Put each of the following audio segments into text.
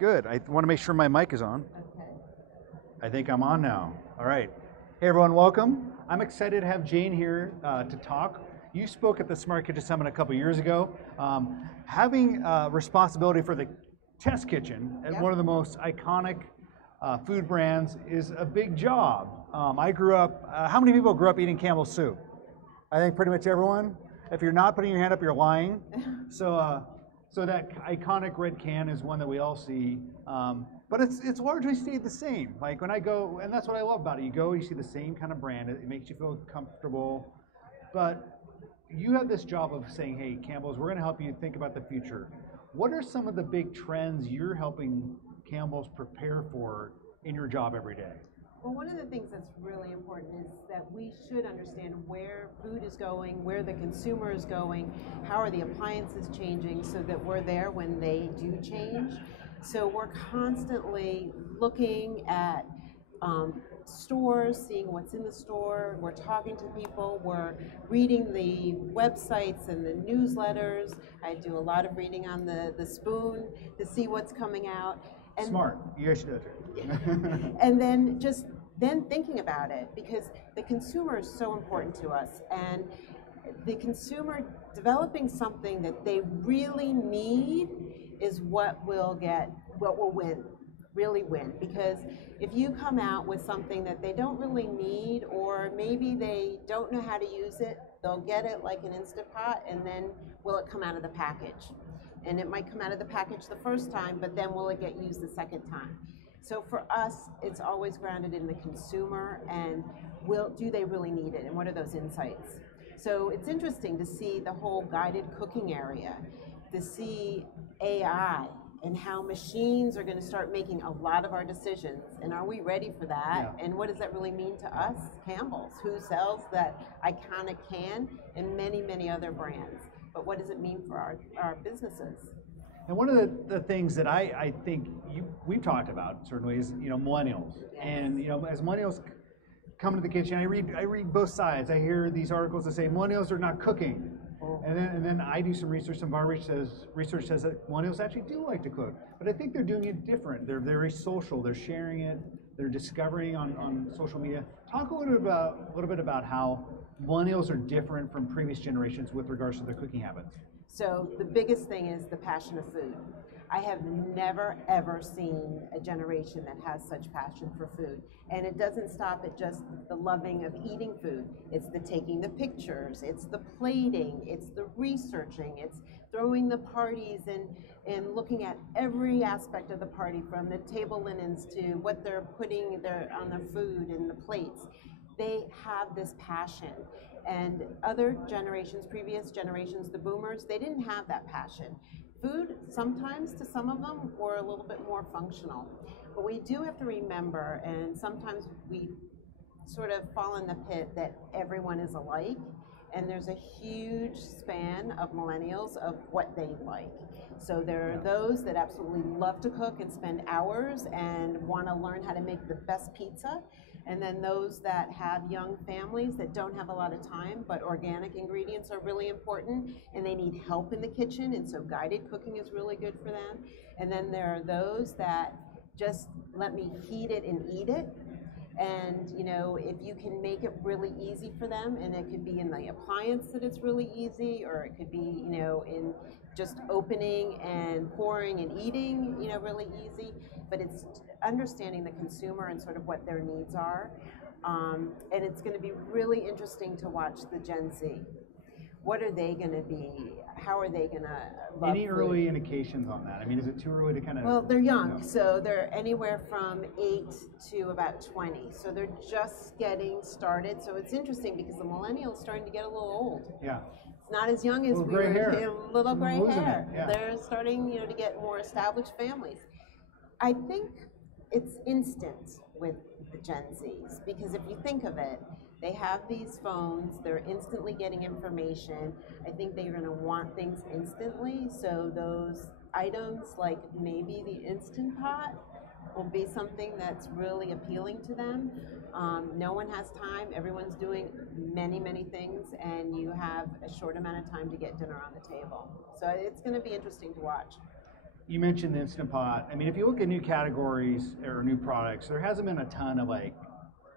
Good. I want to make sure my mic is on. Okay. I think I'm on now. All right. Hey everyone, welcome. I'm excited to have Jane here to talk. You spoke at the Smart Kitchen Summit a couple years ago. Having responsibility for the test kitchen at one of the most iconic food brands is a big job. I grew up, how many people grew up eating Campbell soup? I think pretty much everyone. If you're not putting your hand up, you're lying. So that iconic red can is one that we all see, but it's largely stayed the same. Like when I go, and that's what I love about it. You go, you see the same kind of brand. It makes you feel comfortable. But you have this job of saying, hey, Campbell's, we're going to help you think about the future. What are some of the big trends you're helping Campbell's prepare for in your job every day? Well, one of the things that's really important is that we should understand where food is going, where the consumer is going, how are the appliances changing so that we're there when they do change. So we're constantly looking at stores, seeing what's in the store, we're talking to people, we're reading the websites and the newsletters. I do a lot of reading on the Spoon to see what's coming out. And smart, you guys should do it. And then thinking about it, because the consumer is so important to us, and the consumer developing something that they really need is what will really win. Because if you come out with something that they don't really need, or maybe they don't know how to use it, they'll get it like an Instant Pot, and then will it come out of the package? And it might come out of the package the first time, but then will it get used the second time? So for us, it's always grounded in the consumer, and do they really need it, and what are those insights? So it's interesting to see the whole guided cooking area, to see AI and how machines are going to start making a lot of our decisions, and are we ready for that? Yeah. And what does that really mean to us, Campbell's, who sells that iconic can and many, many other brands? But what does it mean for our businesses? And one of the things that I think we've talked about certainly is millennials. Yes. And as millennials come into the kitchen, I read both sides. I hear these articles that say millennials are not cooking, and then I do some research. Some of our research says that millennials actually do like to cook, but I think they're doing it different. They're very social. They're sharing it. They're discovering on social media. Talk a little bit about how millennials are different from previous generations with regards to their cooking habits. So the biggest thing is the passion of food. I have never, ever seen a generation that has such passion for food. And it doesn't stop at just the loving of eating food. It's the taking the pictures, it's the plating, it's the researching, it's throwing the parties and looking at every aspect of the party, from the table linens to what they're putting on their food and the plates. They have this passion. And other generations, previous generations, the boomers, they didn't have that passion. Food, sometimes to some of them, were a little bit more functional. But we do have to remember, and sometimes we sort of fall in the pit, that everyone is alike. And there's a huge span of millennials of what they like. So there are those that absolutely love to cook and spend hours and want to learn how to make the best pizza. And then those that have young families that don't have a lot of time, but organic ingredients are really important, and they need help in the kitchen, and so guided cooking is really good for them. And then there are those that just let me heat it and eat it. And if you can make it really easy for them, and it could be in the appliance that it's really easy, or it could be in just opening and pouring and eating, really easy. But it's understanding the consumer and sort of what their needs are. And it's going to be really interesting to watch the Gen Z. What are they going to be? How are they going to love Any early indications on that? I mean, is it too early to kind of... Well, they're young, so they're anywhere from 8 to about 20. So they're just getting started. So it's interesting because the millennials are starting to get a little old. Yeah. It's not as young as we were. A little gray hair. Yeah. They're starting, to get more established families. I think it's instant with the Gen Zs, because if you think of it, they have these phones, they're instantly getting information. I think they're going to want things instantly, so those items like maybe the Instant Pot will be something that's really appealing to them. No one has time, everyone's doing many, many things, and you have a short amount of time to get dinner on the table. So it's going to be interesting to watch. You mentioned the Instant Pot. I mean, if you look at new categories or new products, there hasn't been a ton of like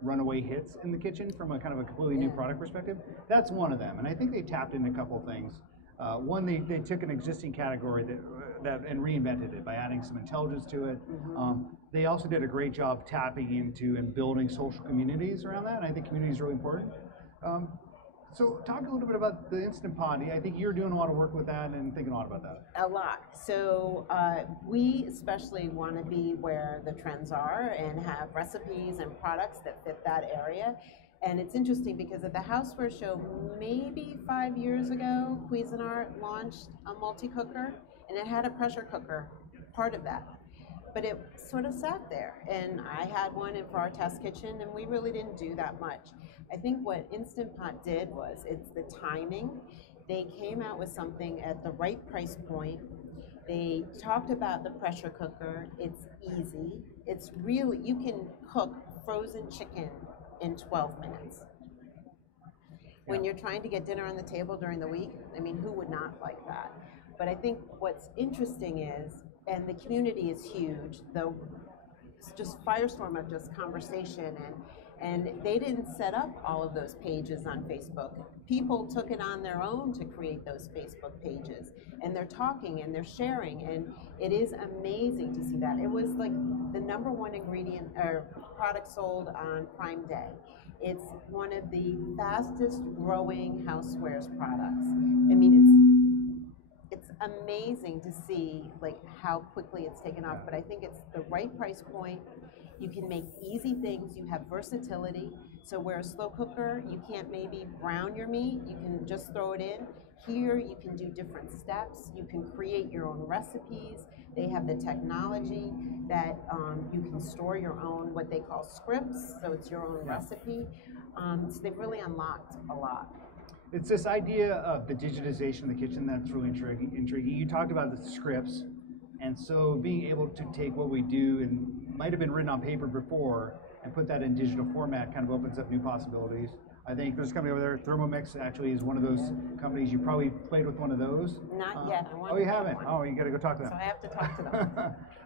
runaway hits in the kitchen from a kind of a completely new product perspective. That's one of them, and I think they tapped into a couple of things. One, they took an existing category that and reinvented it by adding some intelligence to it. They also did a great job tapping into and building social communities around that, and I think community is really important. So talk a little bit about the Instant Pot. I think you're doing a lot of work with that and thinking a lot about that. A lot. So we especially want to be where the trends are and have recipes and products that fit that area. And it's interesting because at the Houseware Show, maybe 5 years ago, Cuisinart launched a multi-cooker, and it had a pressure cooker, part of that. But it sort of sat there, and I had one for our test kitchen, and we really didn't do that much. I think what Instant Pot did was, it's the timing. They came out with something at the right price point. They talked about the pressure cooker. It's easy. It's really, you can cook frozen chicken in 12 minutes. When you're trying to get dinner on the table during the week, I mean, who would not like that? But I think what's interesting is, and the community is huge, though it's just firestorm of just conversation, and they didn't set up all of those pages on Facebook. People took it on their own to create those Facebook pages, and they're talking and they're sharing, and it is amazing to see that. It was like the #1 ingredient or product sold on Prime Day. It's one of the fastest growing housewares products. I mean, it's amazing to see like how quickly it's taken off, but I think it's the right price point. You can make easy things, you have versatility. So where a slow cooker, you can't maybe brown your meat, you can just throw it in. Here you can do different steps, you can create your own recipes. They have the technology that you can store your own, what they call scripts, so it's your own recipe. So they've really unlocked a lot. It's this idea of the digitization of the kitchen that's really intriguing. You talked about the scripts, and so being able to take what we do and might have been written on paper before and put that in digital format kind of opens up new possibilities. I think there's a company over there, Thermomix actually is one of those companies. You probably played with one of those. Not yet. Oh, you haven't? One. Oh, you got to go talk to them. So I have to talk to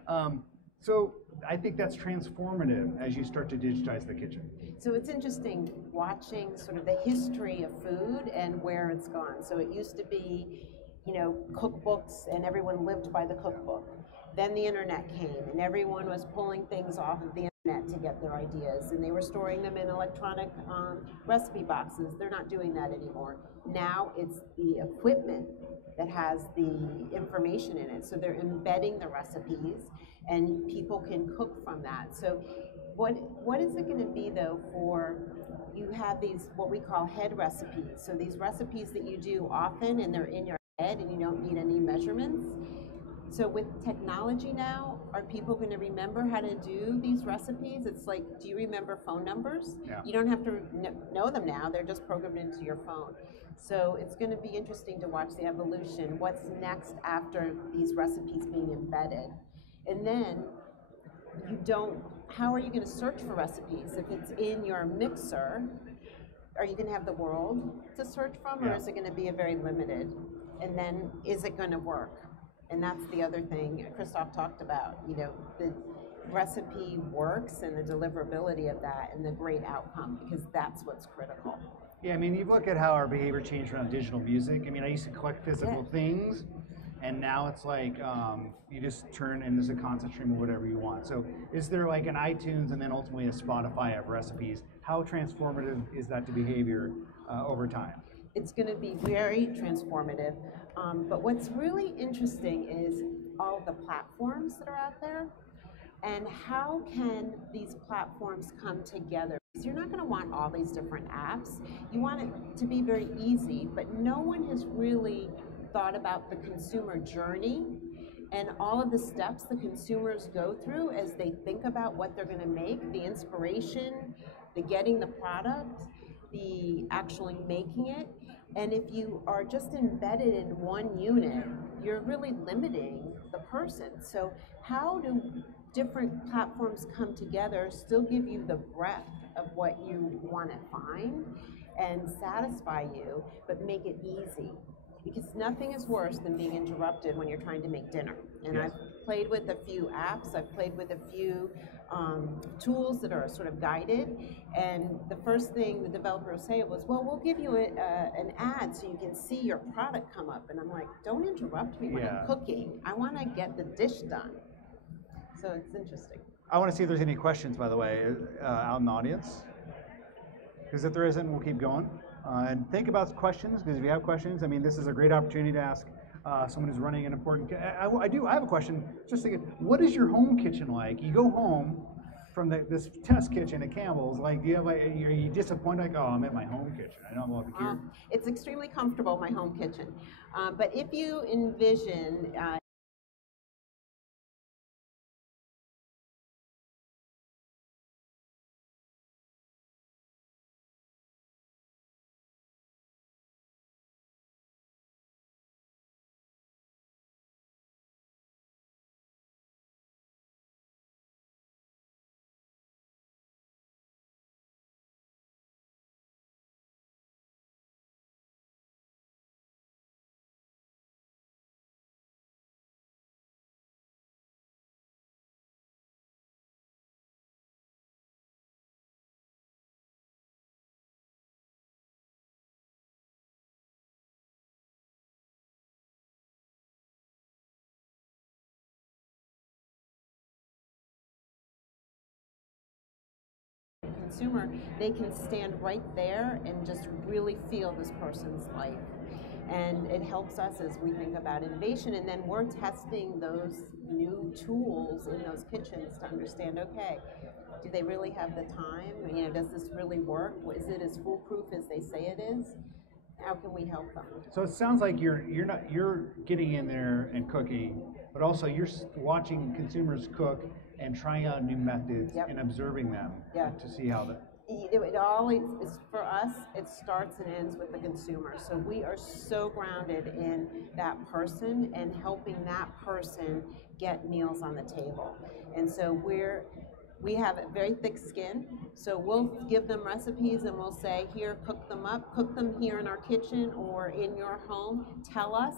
them. So I think that's transformative as you start to digitize the kitchen. So it's interesting watching sort of the history of food and where it's gone. So it used to be, you know, cookbooks, and everyone lived by the cookbook. Then the internet came, and everyone was pulling things off of the internet to get their ideas, and they were storing them in electronic recipe boxes. They're not doing that anymore. Now it's the equipment that has the information in it. So they're embedding the recipes, and people can cook from that. So what is it going to be though for, you have these what we call head recipes. So these recipes that you do often, and they're in your head, and you don't need any measurements. So with technology now, are people going to remember how to do these recipes? It's like, do you remember phone numbers? Yeah. You don't have to know them now. They're just programmed into your phone. So it's going to be interesting to watch the evolution. What's next after these recipes being embedded? And then how are you going to search for recipes? If it's in your mixer, are you going to have the world to search from, or is it going to be a very limited? And then is it going to work? And that's the other thing Christoph talked about, you know, the recipe works and the deliverability of that and the great outcome, because that's what's critical. Yeah, I mean, you look at how our behavior changed around digital music. I mean, I used to collect physical things, and now it's like you just turn and there's a constant stream of whatever you want. So is there like an iTunes and then ultimately a Spotify of recipes? How transformative is that to behavior over time? It's going to be very transformative. But what's really interesting is all the platforms that are out there, and how can these platforms come together? Because you're not going to want all these different apps. You want it to be very easy, but no one has really thought about the consumer journey and all of the steps the consumers go through as they think about what they're going to make, the inspiration, the getting the product, the actually making it. And if you are just embedded in one unit, you're really limiting the person. So how do different platforms come together, still give you the breadth of what you want to find and satisfy you, but make it easy? because nothing is worse than being interrupted when you're trying to make dinner. And Yes. I've played with a few apps, I've played with a few tools that are sort of guided, and the first thing the developer will say was, well, we'll give you an ad so you can see your product come up. And I'm like, don't interrupt me when I'm cooking. I want to get the dish done. So it's interesting. I want to see if there's any questions, by the way, out in the audience. Because if there isn't, we'll keep going. And think about questions, because if you have questions, I mean, this is a great opportunity to ask someone who's running an important. I have a question. Just thinking, what is your home kitchen like? You go home from this test kitchen at Campbell's. Like, do you have are you disappointed? Like, oh, I'm at my home kitchen. I don't know if here. It's extremely comfortable, my home kitchen. But if you envision. Consumer, they can stand right there and just really feel this person's life. And it helps us as we think about innovation, and then we're testing those new tools in those kitchens to understand, okay, do they really have the time? You know, does this really work? Is it as foolproof as they say it is? How can we help them? So it sounds like you're getting in there and cooking, but also you're watching consumers cook and trying out new methods and observing them to see how that. It all is, for us, it starts and ends with the consumer. So we are so grounded in that person and helping that person get meals on the table. And so we have a very thick skin, so we'll give them recipes and we'll say, here, cook them up, cook them here in our kitchen or in your home. Tell us,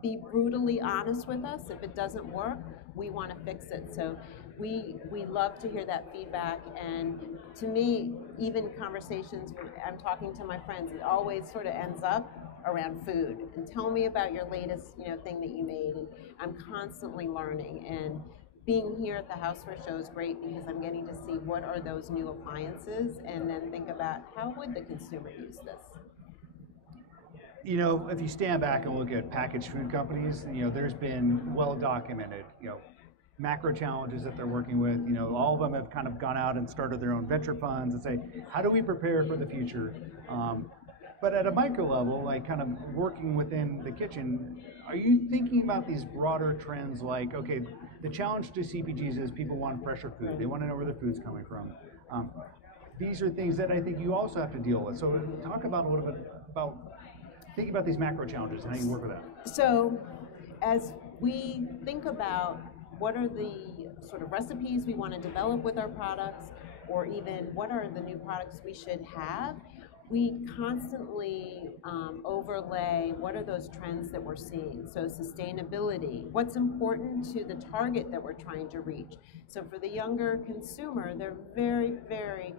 be brutally honest with us. If it doesn't work, we want to fix it. So we love to hear that feedback, and to me, even conversations when I'm talking to my friends, it always sort of ends up around food. And tell me about your latest, thing that you made. And I'm constantly learning, and being here at the Houseware Show is great because I'm getting to see what are those new appliances, and then think about how would the consumer use this. If you stand back and look at packaged food companies, there's been well documented, macro challenges that they're working with. All of them have kind of gone out and started their own venture funds and say, how do we prepare for the future? But at a micro level, like kind of working within the kitchen, are you thinking about these broader trends like, okay, the challenge to CPGs is people want fresher food. They want to know where their food's coming from. These are things that I think you also have to deal with. So talk about a little bit about thinking about these macro challenges and how you work with that. So as we think about what are the sort of recipes we want to develop with our products, or even what are the new products we should have, we constantly overlay what are those trends that we're seeing. So sustainability, what's important to the target that we're trying to reach. So for the younger consumer, they're very, very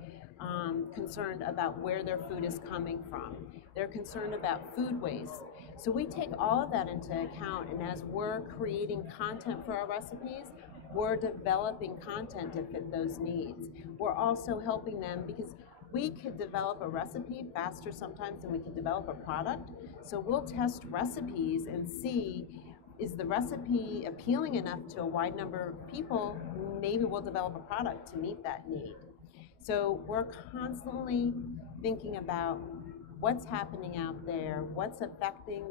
concerned about where their food is coming from. They're concerned about food waste. So we take all of that into account, and as we're creating content for our recipes, we're developing content to fit those needs. We're also helping them because we could develop a recipe faster sometimes than we can develop a product. So we'll test recipes and see, is the recipe appealing enough to a wide number of people? Maybe we'll develop a product to meet that need. So we're constantly thinking about what's happening out there, what's affecting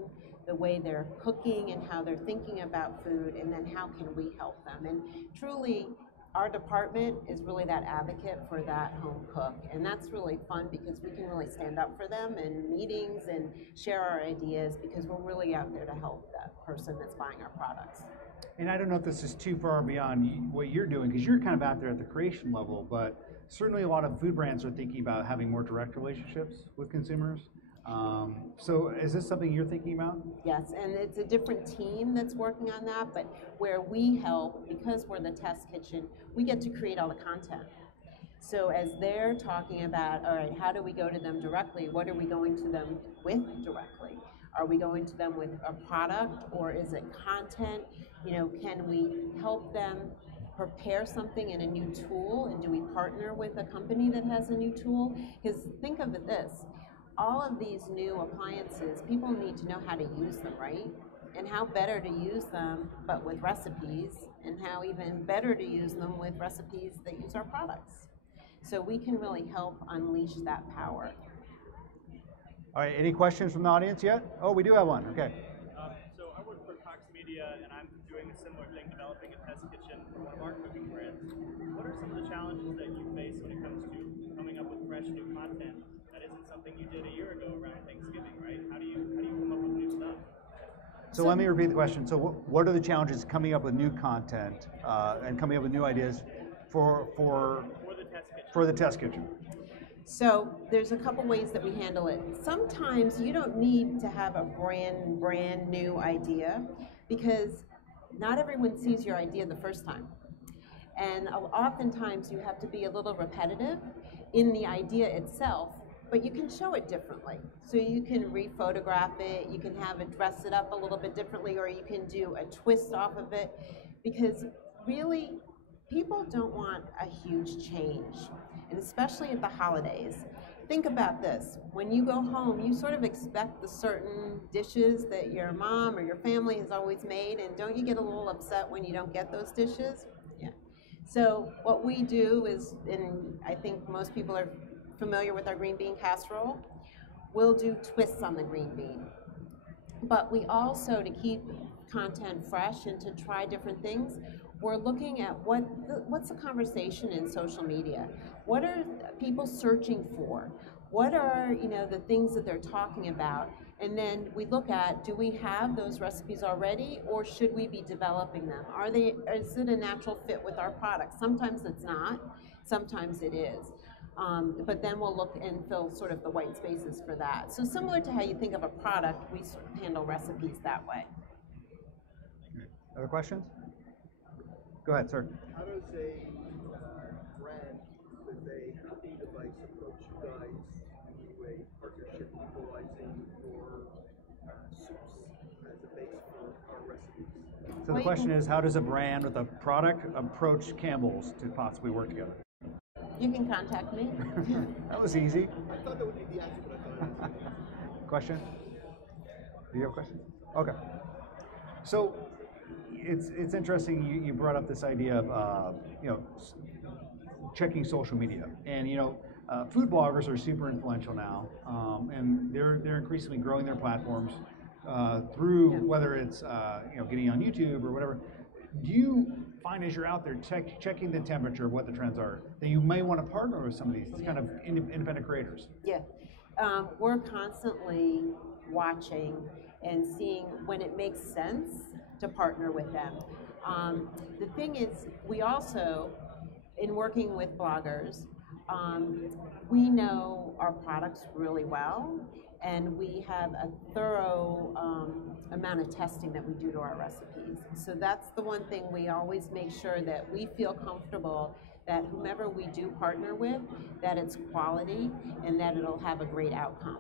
the way they're cooking and how they're thinking about food, and then how can we help them. And truly, our department is really that advocate for that home cook, and that's really fun because we can really stand up for them in meetings and share our ideas because we're really out there to help that person that's buying our products. And I don't know if this is too far beyond what you're doing, because you're kind of out there at the creation level, but certainly a lot of food brands are thinking about having more direct relationships with consumers. So is this something you're thinking about? Yes, and it's a different team that's working on that, but where we help, because we're the test kitchen, we get to create all the content. So as they're talking about, all right, how do we go to them directly? What are we going to them with directly? Are we going to them with a product, or is it content? You know, can we help them prepare something in a new tool, and do we partner with a company that has a new tool? Because think of it this, all of these new appliances, people need to know how to use them, right? And how better to use them, but with recipes, and how even better to use them with recipes that use our products. So we can really help unleash that power. All right, any questions from the audience yet? Oh, we do have one, okay. So I work for Cox Media, and I'm doing a similar thing, developing a test kitchen for one of our cooking brands. What are some of the challenges that you face when it comes to coming up with fresh new content that isn't something you did a year ago around Thanksgiving, right? How do you come up with new stuff? So let me repeat the question. So what are the challenges coming up with new content and coming up with new ideas for the test kitchen? So there's a couple ways that we handle it. Sometimes you don't need to have a brand new idea, because not everyone sees your idea the first time. And oftentimes you have to be a little repetitive in the idea itself, but you can show it differently. So you can re-photograph it, you can have it dress it up a little bit differently, or you can do a twist off of it, because really people don't want a huge change, and especially at the holidays. Think about this. When you go home, you sort of expect the certain dishes that your mom or your family has always made, and don't you get a little upset when you don't get those dishes? Yeah. So what we do is, and I think most people are familiar with our green bean casserole, we'll do twists on the green bean. But we also, to keep content fresh and to try different things, we're looking at what's the conversation in social media? What are people searching for? What are, you know, the things that they're talking about? And then we look at, do we have those recipes already, or should we be developing them? Is it a natural fit with our products? Sometimes it's not, sometimes it is. But then we'll look and fill sort of the white spaces for that. So similar to how you think of a product, we handle recipes that way. Other questions? Go ahead, sir. How does a brand with a cooking device approach you guys to a partnership utilizing your soups as a base for our recipes? So the question is, how does a brand with a product approach Campbell's to possibly work together? You can contact me. That was easy. I thought that would be the answer, but I thought it was Question? Do you have a question? Okay. So it's interesting you brought up this idea of checking social media, and food bloggers are super influential now, and they're increasingly growing their platforms through whether it's getting on YouTube or whatever. Do you find as you're out there checking the temperature of what the trends are that you may want to partner with some of these kind of independent creators? Yeah, we're constantly watching and seeing when it makes sense to partner with them. The thing is, we also, in working with bloggers, we know our products really well, and we have a thorough amount of testing that we do to our recipes. So that's the one thing we always make sure that we feel comfortable that whomever we do partner with, that it's quality and that it'll have a great outcome.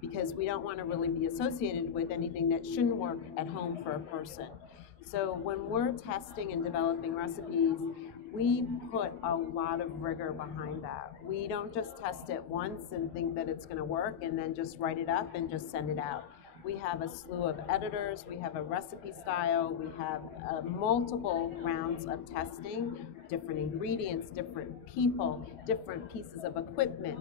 Because we don't want to really be associated with anything that shouldn't work at home for a person. So when we're testing and developing recipes, we put a lot of rigor behind that. We don't just test it once and think that it's going to work and then just write it up and just send it out. We have a slew of editors, we have a recipe style, we have multiple rounds of testing, different ingredients, different people, different pieces of equipment.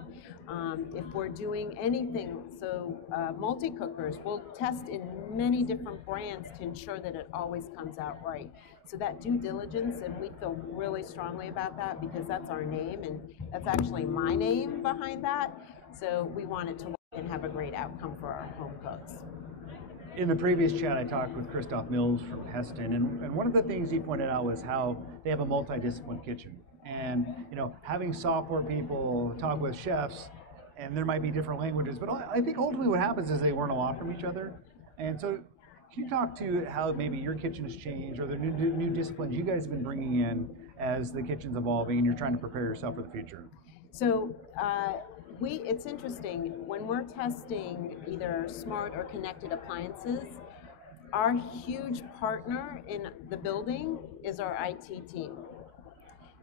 If we're doing anything, so multi-cookers, we'll test in many different brands to ensure that it always comes out right. So that due diligence, and we feel really strongly about that because that's our name, and that's actually my name behind that. So we want it to work and have a great outcome for our home cooks. In the previous chat, I talked with Christoph Mills from Heston, and one of the things he pointed out was how they have a multidiscipline kitchen. And having software people talk with chefs, and there might be different languages, but I think ultimately what happens is they learn a lot from each other. And so can you talk to how maybe your kitchen has changed, or the new disciplines you guys have been bringing in as the kitchen's evolving and you're trying to prepare yourself for the future? So it's interesting, when we're testing either smart or connected appliances, our huge partner in the building is our IT team,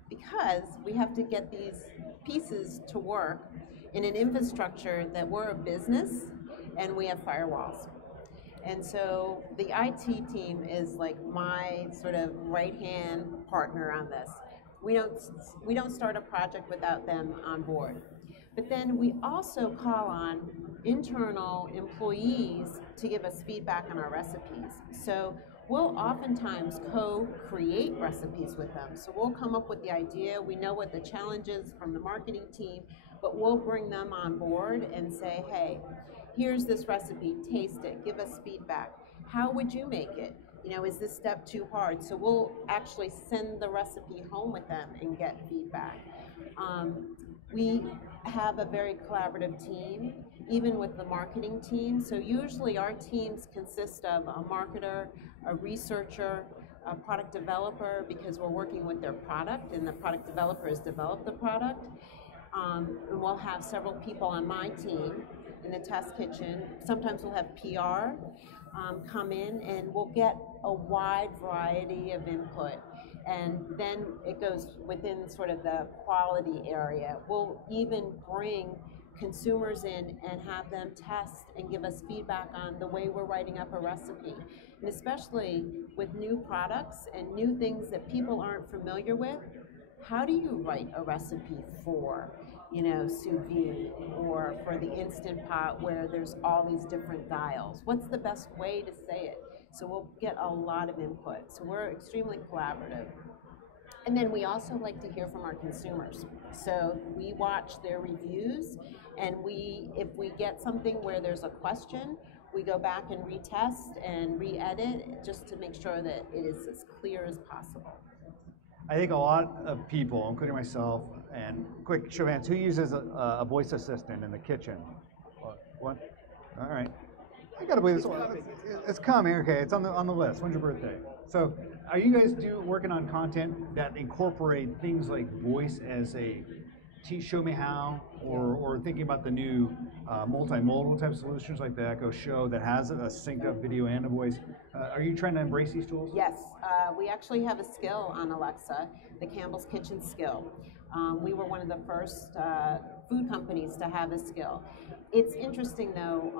because we have to get these pieces to work in an infrastructure that we're a business and we have firewalls. And so the IT team is like my sort of right-hand partner on this. We don't start a project without them on board. But then we also call on internal employees to give us feedback on our recipes. So we'll oftentimes co-create recipes with them. So we'll come up with the idea, we know what the challenge is from the marketing team, but we'll bring them on board and say, hey, here's this recipe, taste it, give us feedback. How would you make it? Is this step too hard? So we'll actually send the recipe home with them and get feedback. We have a very collaborative team, even with the marketing team. So usually our teams consist of a marketer, a researcher, a product developer, because we're working with their product and the product developer has developed the product. And we'll have several people on my team in the test kitchen. Sometimes we'll have PR come in, and we'll get a wide variety of input. And then it goes within sort of the quality area. We'll even bring consumers in and have them test and give us feedback on the way we're writing up a recipe. And especially with new products and new things that people aren't familiar with, how do you write a recipe for, sous vide, or for the Instant Pot where there's all these different dials? What's the best way to say it? So we'll get a lot of input. So we're extremely collaborative. And then we also like to hear from our consumers. So we watch their reviews, and if we get something where there's a question, we go back and retest and re-edit just to make sure that it is as clear as possible. I think a lot of people, including myself, and quick show of hands, who uses a voice assistant in the kitchen? What? All right. I gotta believe this one. It's coming. Okay, it's on the list. When's your birthday? So, are you guys working on content that incorporate things like voice as a show me how, or thinking about the new multimodal type solutions like the Echo Show that has a synced up video and a voice? Are you trying to embrace these tools? Yes, we actually have a skill on Alexa, the Campbell's Kitchen skill. We were one of the first food companies to have a skill. It's interesting though,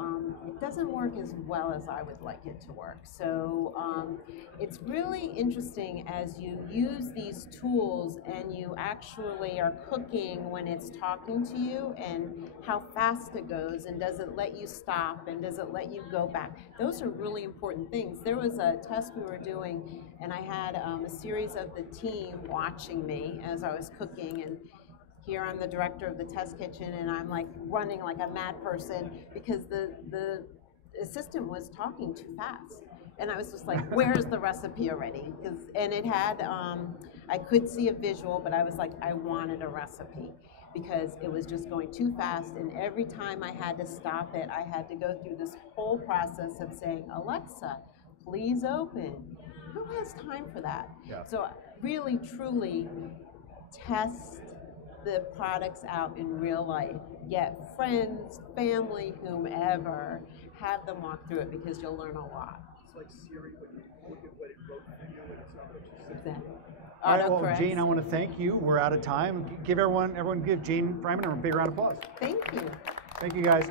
it doesn't work as well as I would like it to work. So it's really interesting as you use these tools and you actually are cooking when it's talking to you, and how fast it goes, and does it let you stop, and does it let you go back. Those are really important things. There was a test we were doing, and I had a series of the team watching me as I was cooking, and here I'm the director of the test kitchen, and I'm like running like a mad person because the assistant was talking too fast. And I was just like, where's the recipe already? And it had, I could see a visual, but I was like, I wanted a recipe because it was just going too fast. And every time I had to stop it, I had to go through this whole process of saying, Alexa, please open. Who has time for that? Yeah. So really, truly test the products out in real life. Get friends, family, whomever, have them walk through it because you'll learn a lot. It's like Siri when you look at what it wrote for you and it's not what you said. Exactly. All right, well, Jane, I want to thank you. We're out of time. Give everyone give Jane Fryman a big round of applause. Thank you. Thank you, guys.